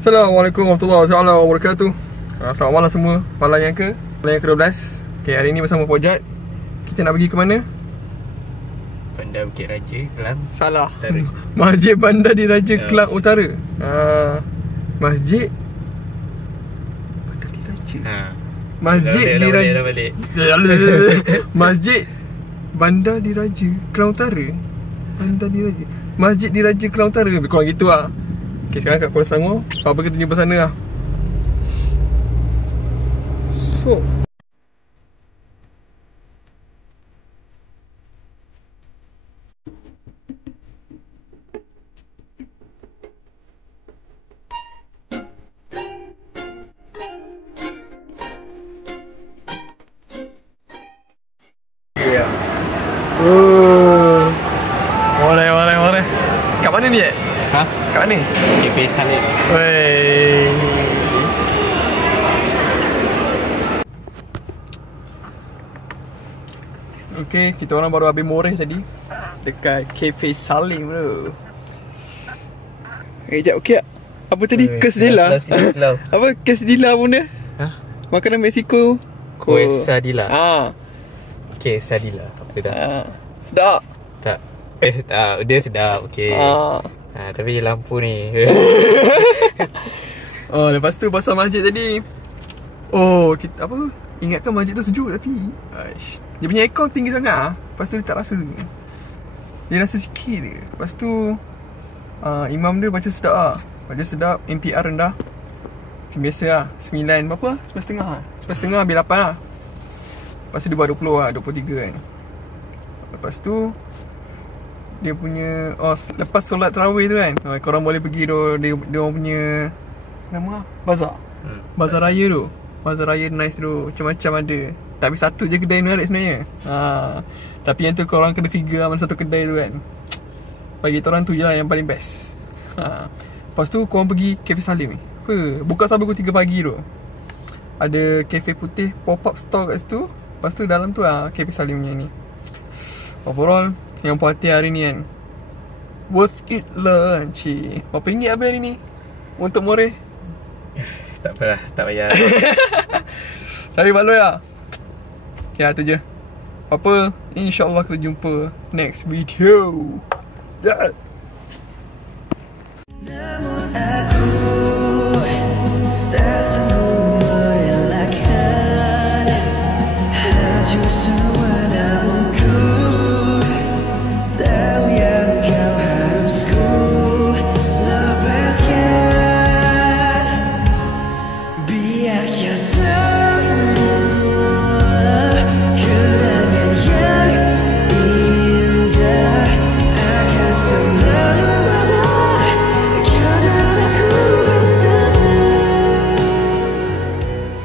Assalamualaikum warahmatullahi wabarakatuh. Selamat malam semua. Malam yang ke-12. Okay, hari ni bersama Pojat. Kita nak pergi ke mana? Bandar Bukit Raja, Kelang Salah. Utara. Masjid Bandar Diraja, Kelang Utara. Masjid Bandar Diraja. Masjid Diraja. Masjid Bandar Diraja, Kelang Utara. Bandar Diraja, Masjid Diraja, Kelang Utara. Lebih kurang gitu lah. Okay, sekarang kat Kuala Selangor. Apa kita jumpa sana lah. So Boleh. Kat mana ni? Ha? Kat mana? KP Salim. Wey. Okay, kita orang baru habis moreh tadi dekat Cafe Salim tu. Sekejap, okay tak? Apa tadi? Quesadilla? Apa? Quesadilla pun dia? Ha? Makanan Mexico. Quesadilla. Quesadilla. Apa dah? Sedap. Tak. Tak. Dia sedap. Okay. Tapi lampu ni. Oh, lepas tu pasal masjid tadi. Oh, kita apa? Ingatkan masjid tu sejuk tapi dia punya aircon tinggi sangat ah. Lepas tu dia tak rasa. Dia rasa sikit je. Lepas tu imam dia baca sedap lah. Baca sedap, NPR rendah. Macam biasa lah. 9 berapa? 9.30 lah. 9.30 ambil 8 lah. Lepas tu dia buat 20 lah, 23 kan. Lepas tu dia punya lepas solat tarawih tu kan, korang boleh pergi dia orang punya nama bazar. Bazar raya tu. Bazar raya nice tu. Macam-macam ada. Tapi satu je kedai menarik sebenarnya. Tapi yang tu korang kena figure mana satu kedai tu kan. Bagi korang tu je lah yang paling best. Lepas tu korang pergi Cafe Salim ni. Buka sampai pukul 3 pagi tu. Ada kafe putih pop-up store kat situ. Lepas tu dalam tu lah Cafe Salim ni. Overall yang puas hati hari ni kan, worth it lah cik. Berapa ringgit habis hari ni untuk moreh? Tak apalah, tak payah. Tapi baloi lah. Okay lah tu je. Apa, InsyaAllah kita jumpa next video. Yeah.